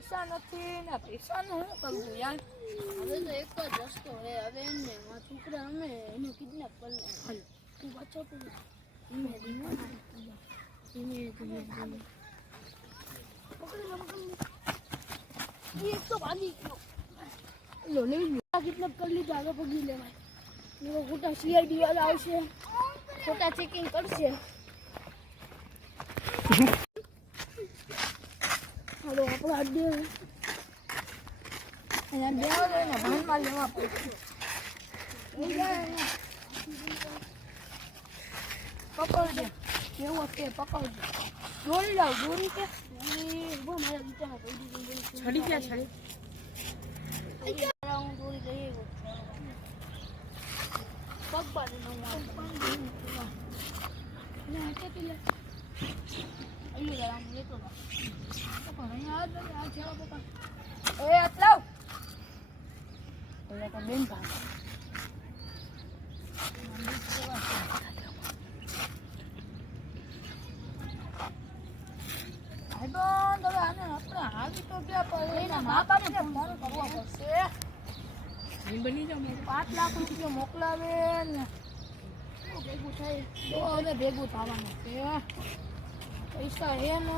પૈસા નથી ને પૈસાનું શું કરવું યાર હવે તો એક જ રસ્તો હે હવે એને આ છોકરા અમે એને કિડનેપ કરી હાલ તું બચો તું ધીમે ધીમે એક તો ભાગી ગયો લો ને કિડનેપ કરી લીધો આગળ પગી લેવાય મેરો ખોટા સીઆઈડી વાળા આવશે ખોટા ચેકિંગ કરશે હાલો આપણે અડ્ડે અહીંયા બેવા લઈને ભાનમાં લેવા પડશે પકડજે કેવો તે પકડજે દોરી લાવ દોરી કે ઉભો મારા વિચારમાં પડી ગઈ છડી ક્યાં છડી હું દોરી લઈ આવ્યો પગ બાંધી દઉં ને હટે પેલે અલ્લુ યાર આમ લેતો પણ અહીંયા આ જેવા પપ્પા એ અટલાવ એટલે તો બેન ભાગ ભાઈબંધ હવે આને આપણે હાવી તો ગયા પણ એના મા બાપને ફોન કરવો પડશે બની જાવ 5 લાખ રૂપિયા મોકલાવે ને ભેગું થાય તો હવે ભેગું થવાનું છે પૈસા હે નો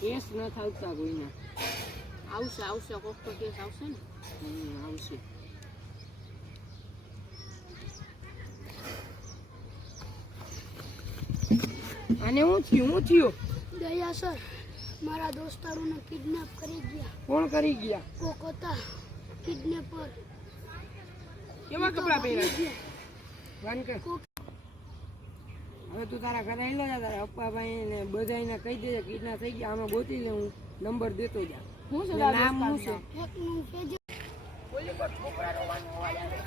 કેસ ન થાવતા કોઈના આવશે કોક તો કેસ આવશે ને આવશે અને હું થયું દયા સર મારા દોસ્તારોને કિડનેપ કરી ગયા કોણ કરી ગયા કોક હતા કિડનેપર કેવા કપડા પહેર્યા વાન કર હવે તું તારા ઘરે આવેલો જા તારા અપ્પાભાઈ ને બધાને કહી દેજે કિડનેપ થઈ ગયા આમાં ગોતી લે હું નંબર દેતો જા હું છે નામ શું છે એકનું કેજો બોલી પર છોકરાનો અવાજ આવે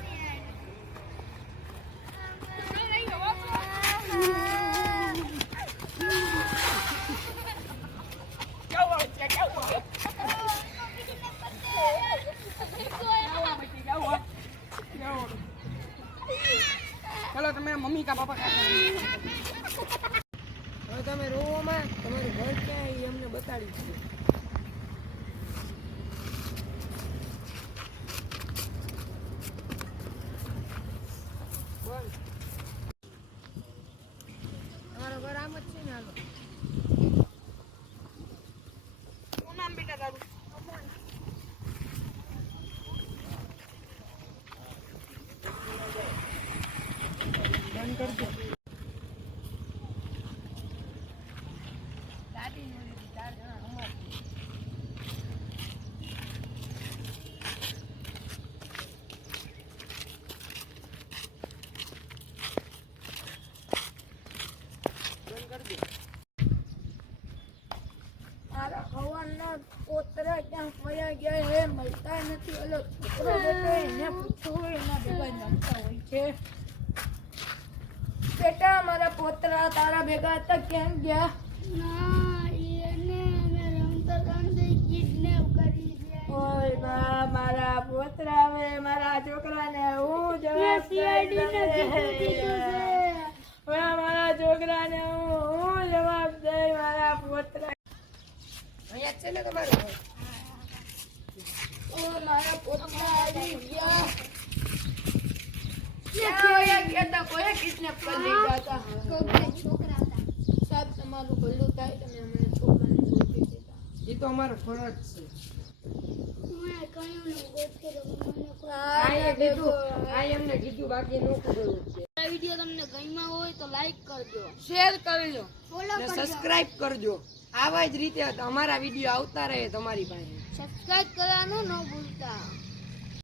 ચલો તમે મમ્મી કા પાપા કા હવે તમે રોવામાં તમારું ઘર ક્યાં એ અમને બતાડી છે તમારું ઘર આમ જ છે ને હાલો શું નામ બેટા તારું બંધ કરજો દાદી નો 4 જણા હમાર મારા ખવાના પોતરા ક્યાં ફર્યા ગયા હે મળતા નથી ઓલો છોકરો બેટો એને પૂછો એના ભેગા જમતા હોય છે બેટા મારા પોતરા તારા ભેગા હતા કેમ ગયા ના એને અમે રમતા રમતા કિડનેપ કરી ગયા ઓય બા મારા પોતરા હવે મારા છોકરાને હું જવાબ મારા છોકરાને હું જવાબ દઈ મારા પોતરા અહીંયા છે ને તમારું ઘર ઓ મારા પોતરા આવી ગયા ક્યાં ગયા તા કોઈ કિડનેપ કરી લીધા હતા છોકરા હતા સાહેબ તમારું ભલું થાય તમે અમને છોકરાને ગોતી દીધા એ તો અમારો ફરજ છે મેં કહ્યું ને ગોતી દો મને આ એમને કીધું બાકી નો ખબર છે આ વિડિયો તમને ગમ્યો હોય તો લાઈક કરજો શેર કરજો ફોલો ને કરજો સબસ્ક્રાઇબ કરજો આવા જ રીતે અમારા વિડીયો આવતા રહે તમારી પાસે સબસ્ક્રાઇબ કરવાનું ન ભૂલતા